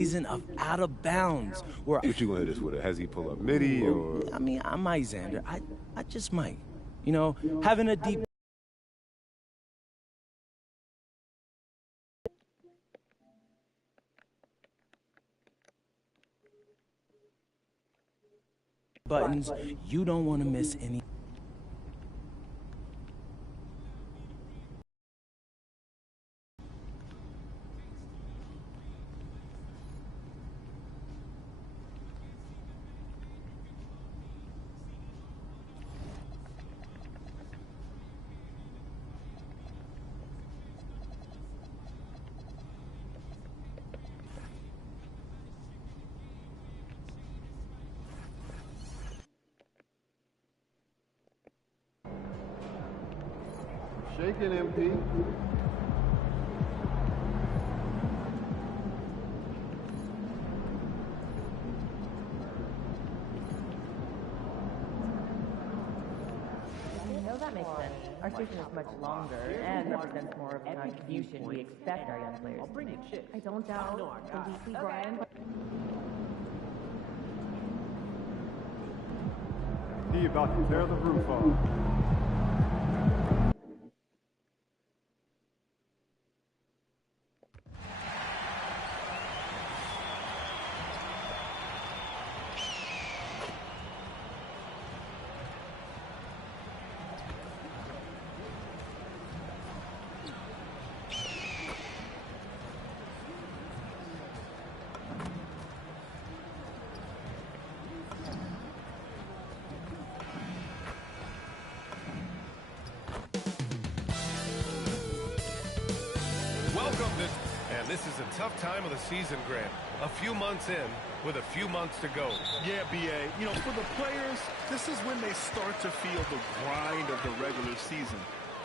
of out of bounds. Where what you gonna hit us with? Has he pull up midi or? I mean, I might, Xander. I just might. You know, having a deep buttons, you don't want to miss any. Shaking MP. No, that makes sense. Our season is much longer and represents more of the contribution we expect our young players to make. I don't doubt the weekly Brian. He about to tear the roof off. And this is a tough time of the season, Grant. A few months in, with a few months to go. Yeah, B.A. You know, for the players, this is when they start to feel the grind of the regular season.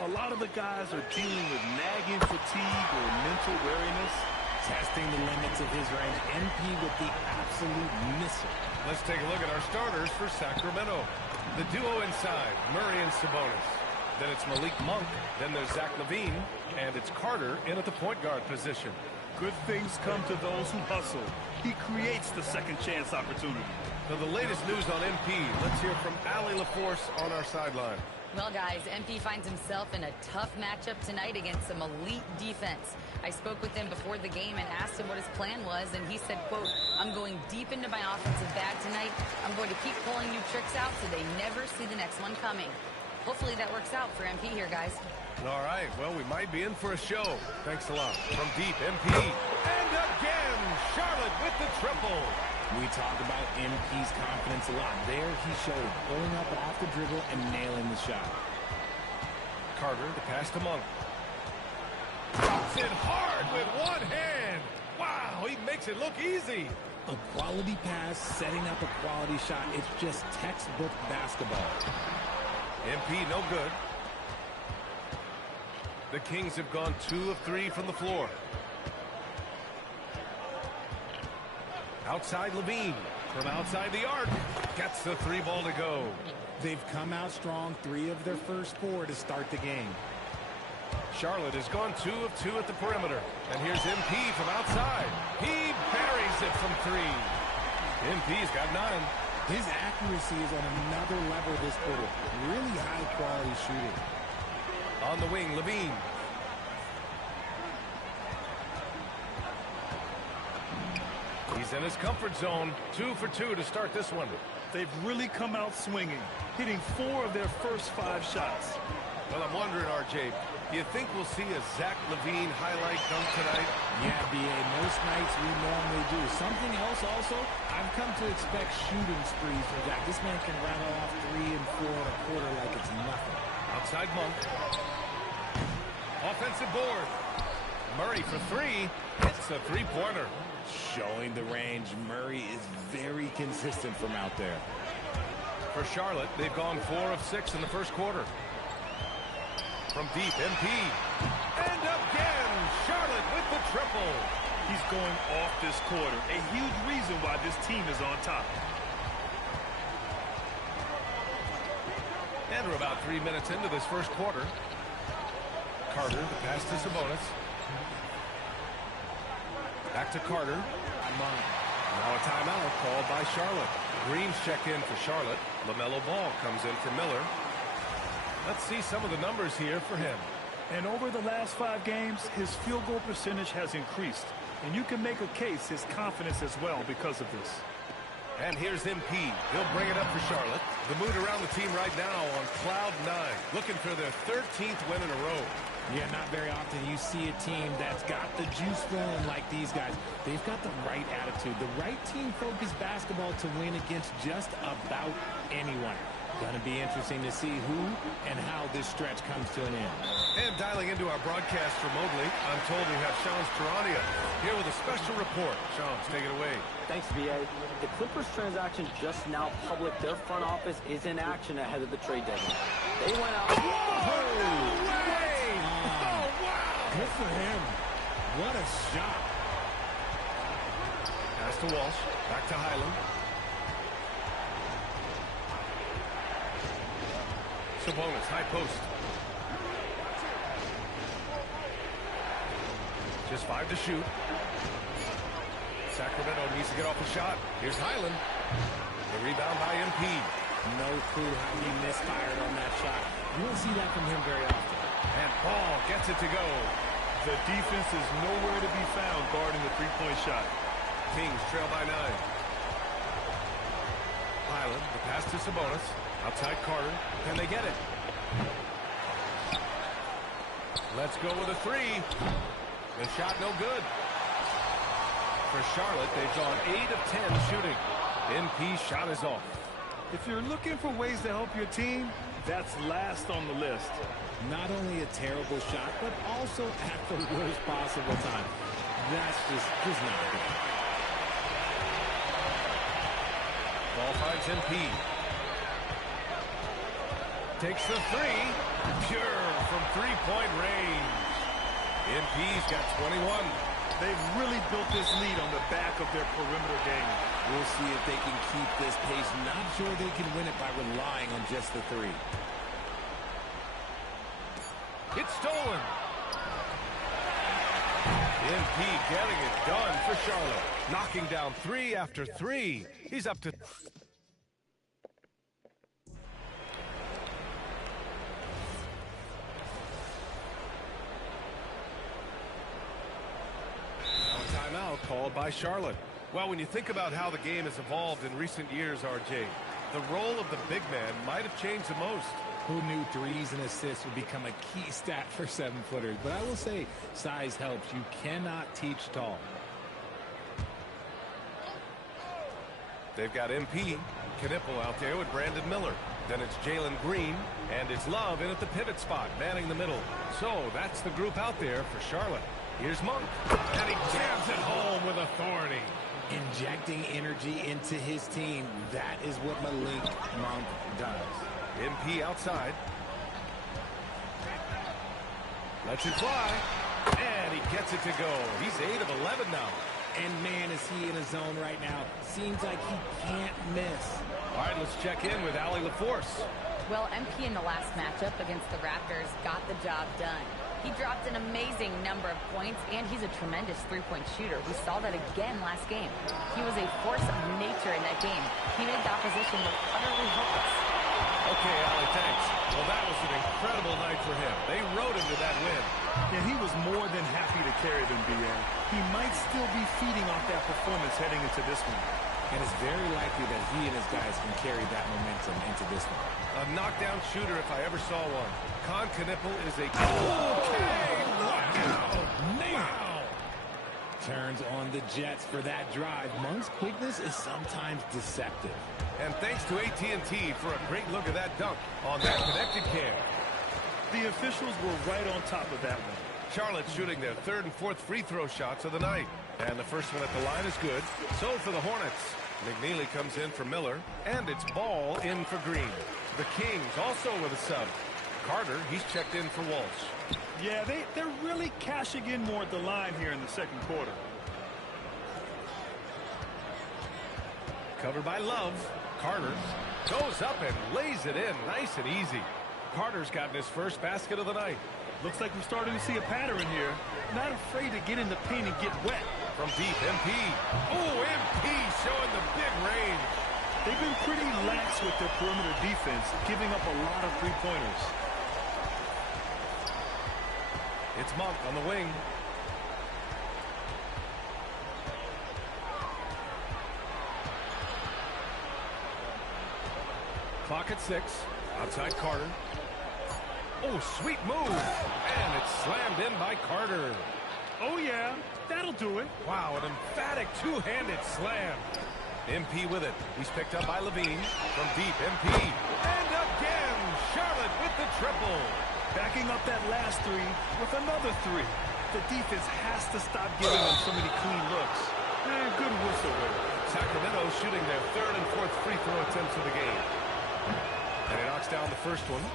A lot of the guys are dealing with nagging fatigue or mental weariness. Testing the limits of his range. MP with the absolute missile. Let's take a look at our starters for Sacramento. The duo inside, Murray and Sabonis. Then it's Malik Monk. Then there's Zach LaVine. And it's Carter in at the point guard position. Good things come to those who hustle. He creates the second chance opportunity. For the latest news on MP, let's hear from Allie LaForce on our sideline. Well, guys, MP finds himself in a tough matchup tonight against some elite defense. I spoke with him before the game and asked him what his plan was, and he said, quote, "I'm going deep into my offensive bag tonight. I'm going to keep pulling new tricks out so they never see the next one coming." Hopefully that works out for MP here, guys. All right, well, we might be in for a show. Thanks a lot. From deep, MP. And again, Charlotte with the triple. We talk about MP's confidence a lot. There he showed pulling up off the dribble and nailing the shot. Carter, the pass to Monk. Drops it hard with one hand. Wow, he makes it look easy. A quality pass, setting up a quality shot. It's just textbook basketball. MP no good. The Kings have gone 2 of 3 from the floor. Outside LaVine. From outside the arc. Gets the 3 ball to go. They've come out strong, 3 of their first 4 to start the game. Charlotte has gone 2 of 2 at the perimeter. And here's MP from outside. He buries it from 3. MP's got 9. His accuracy is on another level this quarter. Really high-quality shooting. On the wing, LaVine. He's in his comfort zone. 2 for 2 to start this one. They've really come out swinging, hitting 4 of their first 5 shots. Well, I'm wondering, RJ, do you think we'll see a Zach LaVine highlight dunk tonight? Yeah, B.A., most nights we normally do. Something else also, I've come to expect shooting sprees from Zach. This man can rattle off 3 and 4 in a quarter like it's nothing. Outside Monk. Offensive board. Murray for 3. Hits the 3-pointer. Showing the range, Murray is very consistent from out there. For Charlotte, they've gone 4 of 6 in the first quarter. From deep, MP. And again, Charlotte with the triple. He's going off this quarter. A huge reason why this team is on top. And we're about 3 minutes into this first quarter. Carter, the pass to Sabonis. Back to Carter. Monk timeout called by Charlotte. Green's check in for Charlotte. LaMelo Ball comes in for Miller. Let's see some of the numbers here for him. And over the last 5 games, his field goal percentage has increased. And you can make a case his confidence as well because of this. And here's MP. He'll bring it up for Charlotte. The mood around the team right now on cloud 9, looking for their 13th win in a row. Yeah, not very often you see a team that's got the juice flowing like these guys. They've got the right attitude, the right team-focused basketball to win against just about anyone. Going to be interesting to see who and how this stretch comes to an end. And dialing into our broadcast remotely, I'm told we have Shams Charania here with a special report. Shams, take it away. Thanks, B.I.G. The Clippers transaction just now public. Their front office is in action ahead of the trade deadline. They went out. Whoa! Oh, wow! Good for him. What a shot. Pass to Walsh. Back to Highland. Sabonis, high post. Just 5 to shoot. Sacramento needs to get off a shot. Here's Highland. The rebound by MP. No clue how he misfired on that shot. You don't see that from him very often. And Ball gets it to go. The defense is nowhere to be found guarding the three-point shot. Kings trail by 9. Highland, the pass to Sabonis. Outside Carter. Can they get it? Let's go with a 3. The shot no good. For Charlotte, they've gone 8 of 10 shooting. MP's shot is off. If you're looking for ways to help your team, that's last on the list. Not only a terrible shot, but also at the worst possible time. That's just not good. Ball finds MP. Takes the 3. Pure from three-point range. MP's got 21. They've really built this lead on the back of their perimeter game. We'll see if they can keep this pace. Not sure they can win it by relying on just the 3. It's stolen. MP getting it done for Charlotte. Knocking down 3 after 3. He's up to... Timeout called by Charlotte. Well, when you think about how the game has evolved in recent years, RJ, the role of the big man might have changed the most. Who knew threes and assists would become a key stat for 7-footers? But I will say, size helps. You cannot teach tall. They've got MP, Knipple out there with Brandon Miller. Then it's Jalen Green, and it's Love in at the pivot spot, manning the middle. So that's the group out there for Charlotte. Here's Monk, and he jams it home with authority. Injecting energy into his team. That is what Malik Monk does. MP outside. Lets it fly, and he gets it to go. He's 8 of 11 now. And man, is he in a zone right now. Seems like he can't miss. All right, let's check in with Allie LaForce. Well, MP in the last matchup against the Raptors got the job done. He dropped an amazing number of points, and he's a tremendous three-point shooter. We saw that again last game. He was a force of nature in that game. He made the opposition look utterly hopeless. Okay, Allie, thanks. Well, that was an incredible night for him. They rode him to that win. And he was more than happy to carry them, B.A. He might still be feeding off that performance heading into this one. And it's very likely that he and his guys can carry that momentum into this one. A knockdown shooter if I ever saw one. Con Knipple is a... Okay, look out! Wow! Turns on the Jets for that drive. Monk's quickness is sometimes deceptive. And thanks to AT&T for a great look at that dunk on that connected cam. The officials were right on top of that one. Charlotte shooting their 3rd and 4th free throw shots of the night. And the first one at the line is good. So for the Hornets, McNeely comes in for Miller, and it's Ball in for Green. The Kings also with a sub. Carter, he's checked in for Walsh. Yeah, they're really cashing in more at the line here in the second quarter. Covered by Love. Carter goes up and lays it in nice and easy. Carter's gotten his first basket of the night. Looks like we're starting to see a pattern here. Not afraid to get in the paint and get wet. From deep, MP. Oh, MP showing the They've been pretty lax with their perimeter defense, giving up a lot of three-pointers. It's Monk on the wing. Clock at 6. Outside Carter. Oh, sweet move. And it's slammed in by Carter. Oh, yeah. That'll do it. Wow, an emphatic two-handed slam. MP with it. He's picked up by Levine. From deep, MP. And again, Charlotte with the triple. Backing up that last three with another three. The defense has to stop giving them so many clean looks. And good whistle there. Sacramento shooting their third and fourth free throw attempts of the game. And he knocks down the first one.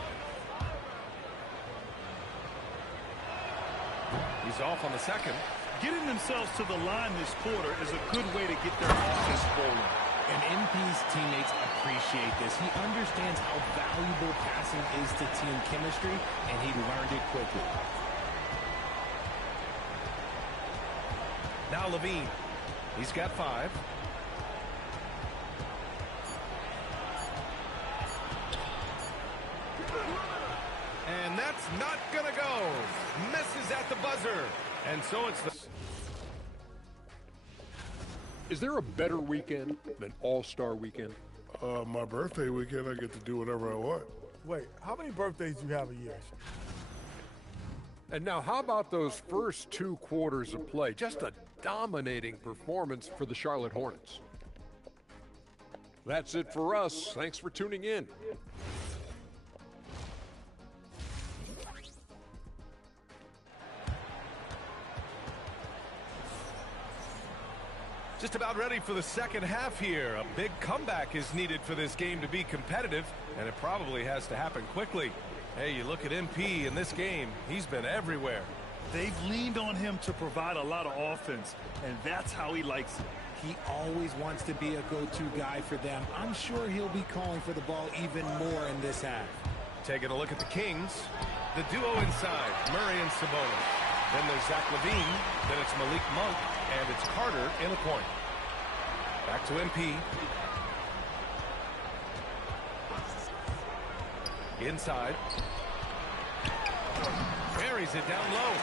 He's off on the second. Getting themselves to the line this quarter is a good way to get their offense rolling. And MP's teammates appreciate this. He understands how valuable passing is to team chemistry, and he learned it quickly. Now Levine. He's got 5. And that's not gonna go. Misses at the buzzer. And so it's the... Is there a better weekend than All-Star Weekend? My birthday weekend, I get to do whatever I want. Wait, how many birthdays do you have a year? And now how about those first 2 quarters of play? Just a dominating performance for the Charlotte Hornets. That's it for us. Thanks for tuning in. Just about ready for the second half here. A big comeback is needed for this game to be competitive, and it probably has to happen quickly. Hey, you look at MP in this game, he's been everywhere. They've leaned on him to provide a lot of offense, and that's how he likes it. He always wants to be a go-to guy for them. I'm sure he'll be calling for the ball even more in this half. Taking a look at the Kings. The duo inside, Murray and Sabonis. Then there's Zach Levine. Then it's Malik Monk. And it's Carter in the point. Back to MP. Inside. Buries it down low.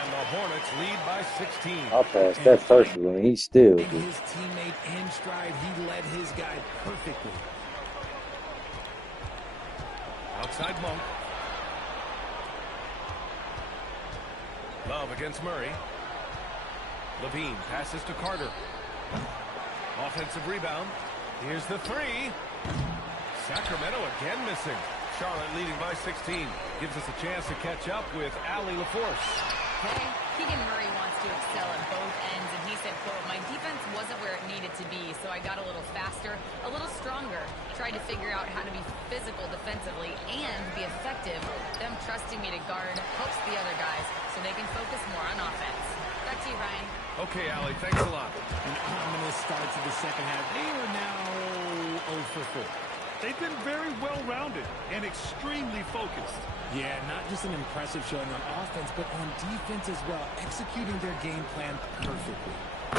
And the Hornets lead by 16. I'll pass that first one. He still. His teammate in stride. He led his guy perfectly. Outside Monk. Love against Murray. Levine passes to Carter. Offensive rebound. Here's the 3. Sacramento again missing. Charlotte leading by 16. Gives us a chance to catch up with Allie LaForce. Hey, Keegan Murray wants to excel at both ends, and he said, quote, "My defense wasn't where it needed to be, so I got a little faster, a little stronger, tried to figure out how to be physical defensively and be effective. Them trusting me to guard helps the other guys so they can focus more on offense." Back to you, Ryan. Okay, Allie, thanks a lot. An ominous start to the second half. They are now 0 for 4. They've been very well-rounded and extremely focused. Yeah, not just an impressive showing on offense, but on defense as well, executing their game plan perfectly.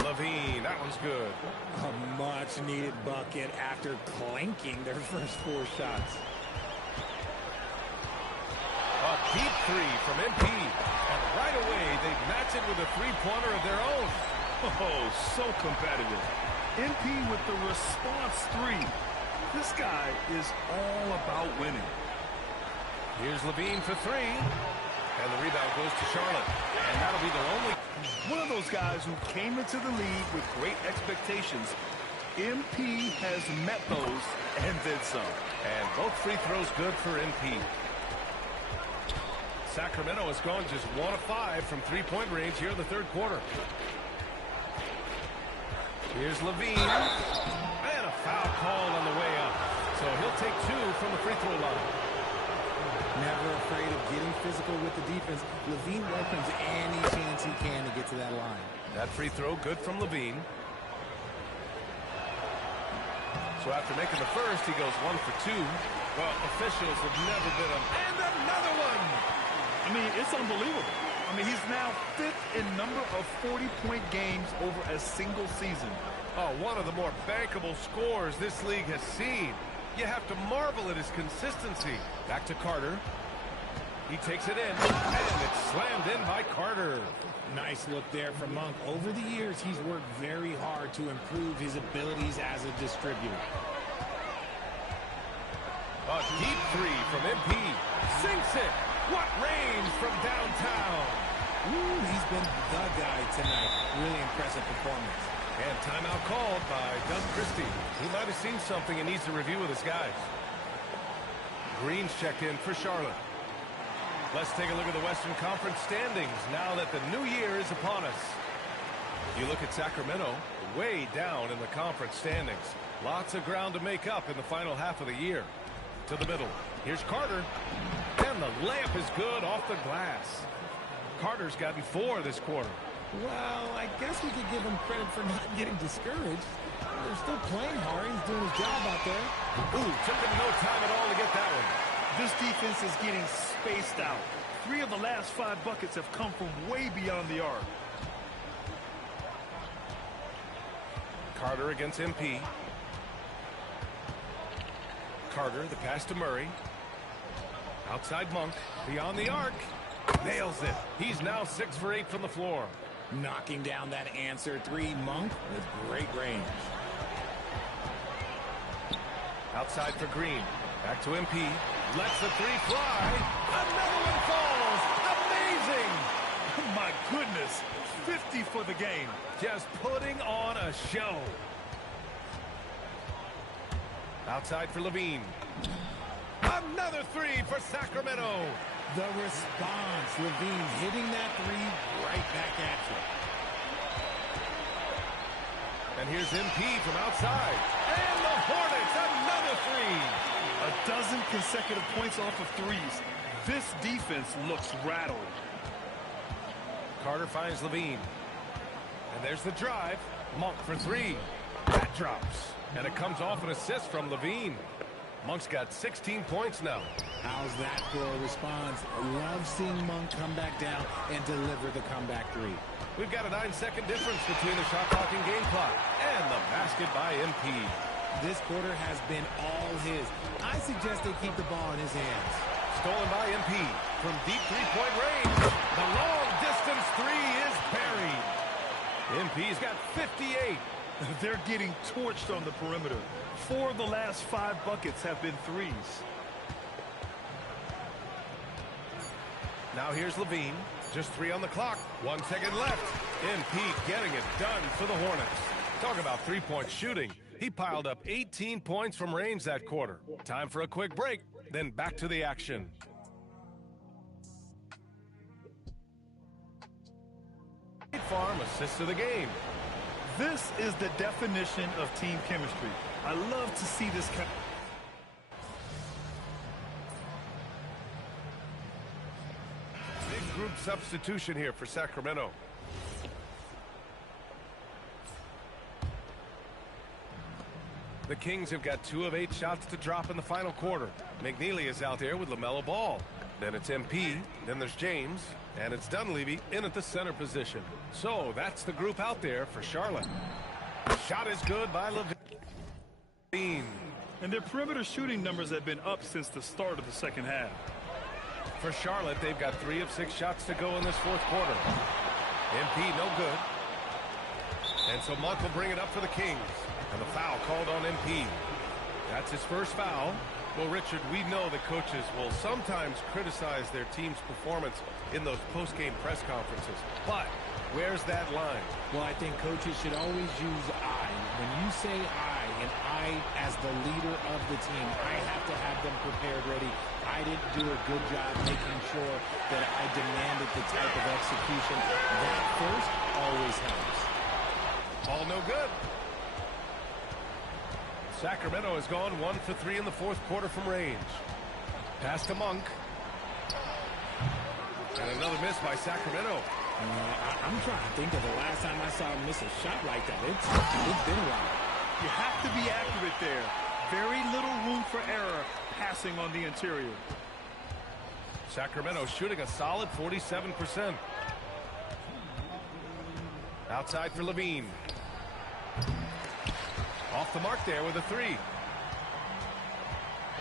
Levine, that one's good. A much-needed bucket after clanking their first 4 shots. A deep 3 from MP. And right away, they match it with a three-pointer of their own. Oh, so competitive. MP with the response 3. This guy is all about winning. Here's Levine for 3. And the rebound goes to Charlotte. And that'll be their only... One of those guys who came into the league with great expectations. MP has met those and then some. And both free throws good for MP. Sacramento has gone just 1 of 5 from three-point range here in the third quarter. Here's Levine. And a foul called on the way up. So he'll take 2 from the free throw line. Never afraid of getting physical with the defense. Levine welcomes any chance he can to get to that line. That free throw good from Levine. So after making the first, he goes 1 for 2. Well, officials have never been on. And another one! I mean, it's unbelievable. I mean, he's now 5th in number of 40-point games over a single season. Oh, one of the more bankable scores this league has seen. You have to marvel at his consistency. Back to Carter. He takes it in, and it's slammed in by Carter. Nice look there from Monk. Over the years, he's worked very hard to improve his abilities as a distributor. A deep three from MP. Sinks it. What range from downtown. Ooh, he's been the guy tonight. Really impressive performance. And timeout called by Doug Christie. He might have seen something and needs to review with his guys. Green's checked in for Charlotte. Let's take a look at the Western Conference standings now that the new year is upon us. You look at Sacramento, way down in the conference standings. Lots of ground to make up in the final half of the year. To the middle. Here's Carter. And the layup is good off the glass. Carter's gotten 4 this quarter. Well, I guess we could give him credit for not getting discouraged. They're still playing hard. He's doing his job out there. Ooh, took him no time at all to get that one. This defense is getting spaced out. 3 of the last 5 buckets have come from way beyond the arc. Carter against MP. Carter, the pass to Murray. Outside Monk, beyond the arc. Nails it. He's now 6 for 8 from the floor. Knocking down that answer 3. Monk with great range. Outside for Green. Back to MP. Lets the 3 fly. Another one falls. Amazing. My goodness. 50 for the game. Just putting on a show. Outside for Levine. Another 3 for Sacramento. The response. Levine hitting that 3 right back at you. And here's MP from outside. And the Hornets, another 3. A dozen consecutive points off of 3s. This defense looks rattled. Carter finds Levine. And there's the drive. Monk for 3. That drops. And it comes off an assist from Levine. Monk's got 16 points now. How's that for a response? Love seeing Monk come back down and deliver the comeback 3. We've got a 9-second difference between the shot clock and game clock. And the basket by MP. This quarter has been all his. I suggest they keep the ball in his hands. Stolen by MP from deep 3-point range. The long distance 3 is buried. MP's got 58. They're getting torched on the perimeter. 4 of the last 5 buckets have been 3s. Now here's Levine. Just 3 on the clock. 1 second left. MP getting it done for the Hornets. Talk about 3-point shooting. He piled up 18 points from range that quarter. Time for a quick break, then back to the action. Farm assist of the game. This is the definition of team chemistry. I love to see this. Big group substitution here for Sacramento. The Kings have got 2 of 8 shots to drop in the final quarter. McNeely is out there with LaMelo Ball. Then it's MP, then there's James, and it's Dunleavy in at the center position. So that's the group out there for Charlotte. Shot is good by Levine. And their perimeter shooting numbers have been up since the start of the second half. For Charlotte, they've got 3 of 6 shots to go in this fourth quarter. MP no good. And so Monk will bring it up for the Kings. And the foul called on MP. That's his first foul. Well, Richard, we know that coaches will sometimes criticize their team's performance in those post-game press conferences. But where's that line? Well, I think coaches should always use I. When you say I, and I as the leader of the team, I have to have them prepared ready. I didn't do a good job making sure that I demanded the type of execution. That first always helps. All no good. Sacramento has gone 1 for 3 in the fourth quarter from range. Pass to Monk. And another miss by Sacramento. I'm trying to think of the last time I saw him miss a shot like that. It's been a while. You have to be accurate there. Very little room for error passing on the interior. Sacramento shooting a solid 47%. Outside for Levine. the mark there with a three.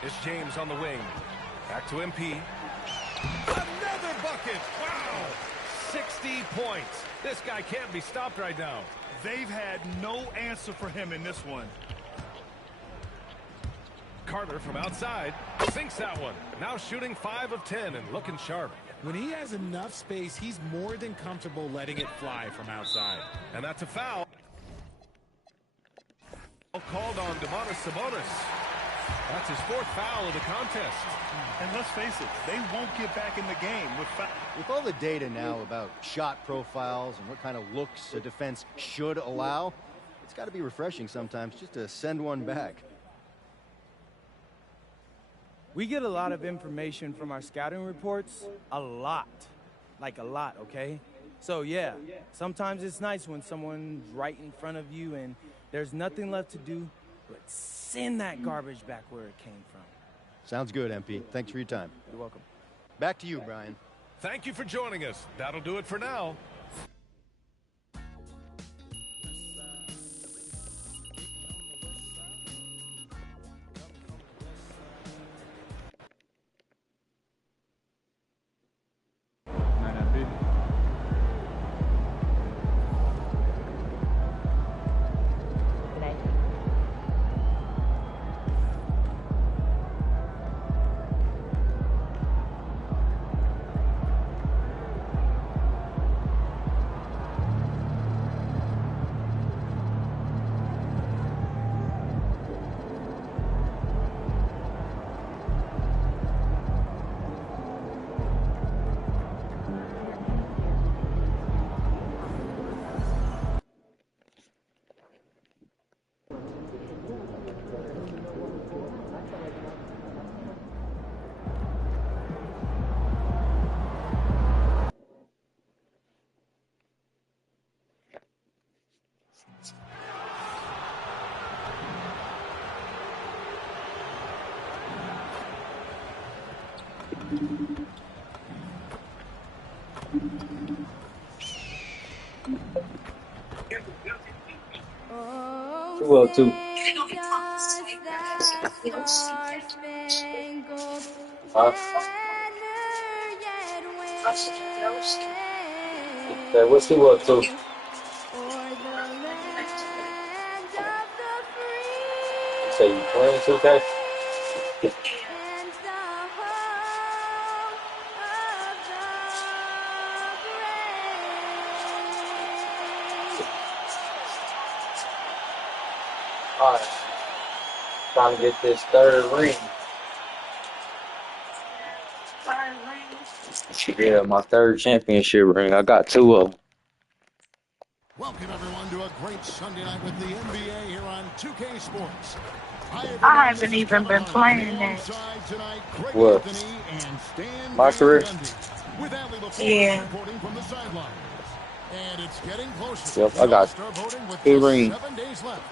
It's James on the wing. Back to MP. Another bucket. Wow. 60 points. This guy can't be stopped right now. They've had no answer for him in this one. Carter from outside sinks that one. Now shooting 5 of 10 and looking sharp. When he has enough space, he's more than comfortable letting it fly from outside. And that's a foul. Called on Domantas Sabonis. That's his 4th foul of the contest. And let's face it, they won't get back in the game with all the data now about shot profiles and what kind of looks a defense should allow. It's got to be refreshing sometimes just to send one back. We get a lot of information from our scouting reports. A lot. Like a lot, okay? So, yeah, sometimes it's nice when someone's right in front of you and there's nothing left to do but send that garbage back where it came from. Sounds good, MP. Thanks for your time. You're welcome. Back to you, Brian. Thank you for joining us. That'll do it for now. Well, too. What's he up to? So you playing 2K? Alright. Trying to get this 3rd ring. Yeah, my 3rd championship ring. I got 2 of them. Welcome everyone to a great Sunday night with the NBA here on 2K Sports. I haven't even been playing that. What? My career? Yeah. And it's getting closer. Yep, I got 2 rings. 7 days left.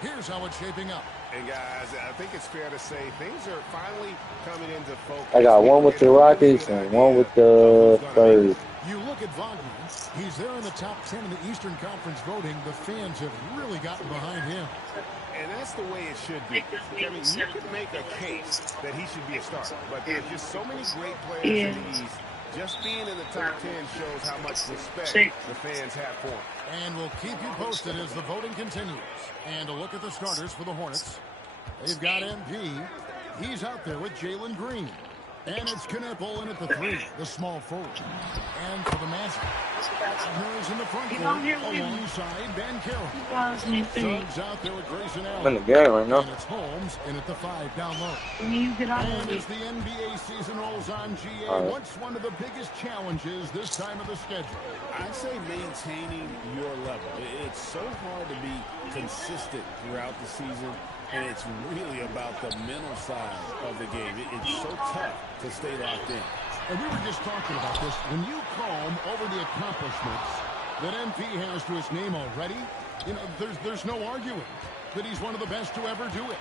Here's how it's shaping up. And guys, I think it's fair to say things are finally coming into focus. I got 1 with the Rockets and 1 with the Spurs. You look at Wagner. He's there in the top 10 in the Eastern Conference voting. The fans have really gotten behind him. And that's the way it should be. I mean, you could make a case that he should be a starter, but there's just so many great players in the East. Just being in the top 10 shows how much respect the fans have for him. And we'll keep you posted as the voting continues. And a look at the starters for the Hornets. They've got MP. He's out there with Jalen Green. And it's Knippel in at the 3, the small forward. And for the Magic, Wagner is in the front court alongside Ben Carroll. Suggs out there with Grayson Allen. I'm in the game right now. And it's Holmes in at the 5 down low. And as the NBA season rolls on, GA, what's one of the biggest challenges this time of the schedule? I'd say maintaining your level. It's so hard to be consistent throughout the season. And it's really about the mental side of the game. It's so tough to stay locked in. And we were just talking about this. When you comb over the accomplishments that MP has to his name already, you know, there's no arguing that he's one of the best to ever do it.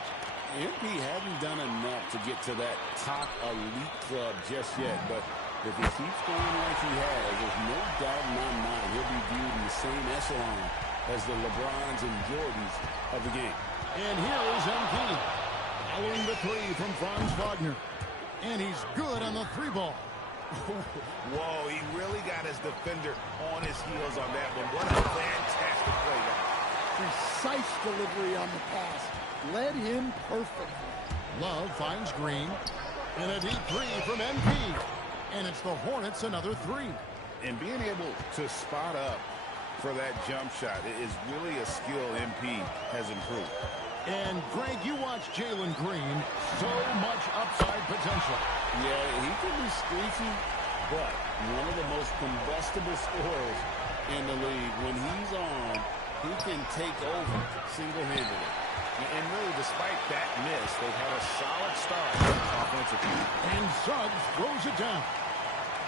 MP hasn't done enough to get to that top elite club just yet. But if he keeps going like he has, there's no doubt in my mind he'll be viewed in the same echelon as the LeBrons and Jordans of the game. And here is MP. Following the three from Franz Wagner. And he's good on the three ball. Whoa, he really got his defender on his heels on that one. What a fantastic play, guys. Precise delivery on the pass. Led him perfectly. Love finds Green. And a deep three from MP. And it's the Hornets another three. And being able to spot up for that jump shot is really a skill MP has improved. And Greg, you watch Jalen Green. So much upside potential. Yeah, he can be streaky, but one of the most combustible scorers in the league. When he's on, he can take over single-handedly. And really, despite that miss, they've had a solid start offensively. And Suggs throws it down.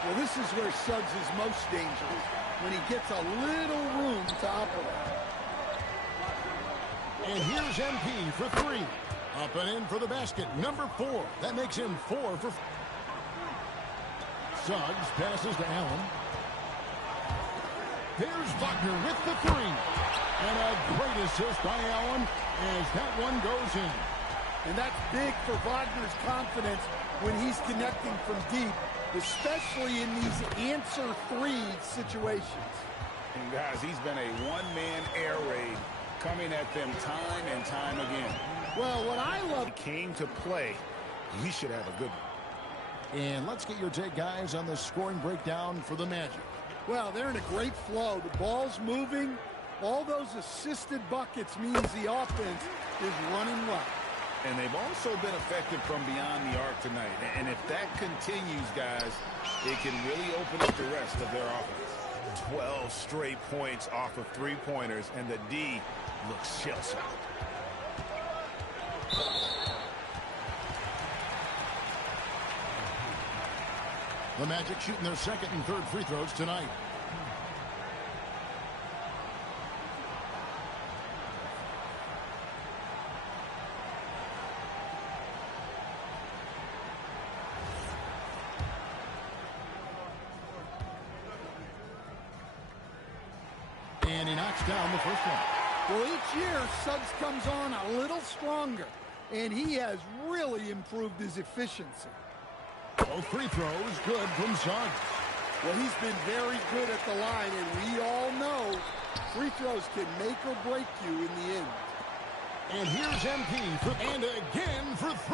Well, this is where Suggs is most dangerous, when he gets a little room to operate. And here's MP for three. Up and in for the basket, number 4. That makes him 4 for... Suggs passes to Allen. There's Wagner with the three. And a great assist by Allen as that one goes in. And that's big for Wagner's confidence when he's connecting from deep, especially in these answer three situations. And guys, he's been a one-man air raid coming at them time and time again. Well, what I love... He came to play. He should have a good one. And let's get your take, guys, on the scoring breakdown for the Magic. Well, they're in a great flow. The ball's moving. All those assisted buckets means the offense is running well. And they've also been effective from beyond the arc tonight. And if that continues, guys, it can really open up the rest of their offense. 12 straight points off of three-pointers, and the D looks shell-shocked. The Magic shooting their second and third free throws tonight. And he knocks down the first one. Well, each year, Suggs comes on a little stronger, and he has really improved his efficiency. Both free throws good from Suggs. Well, he's been very good at the line, and we all know free throws can make or break you in the end. And here's MP, and again for three.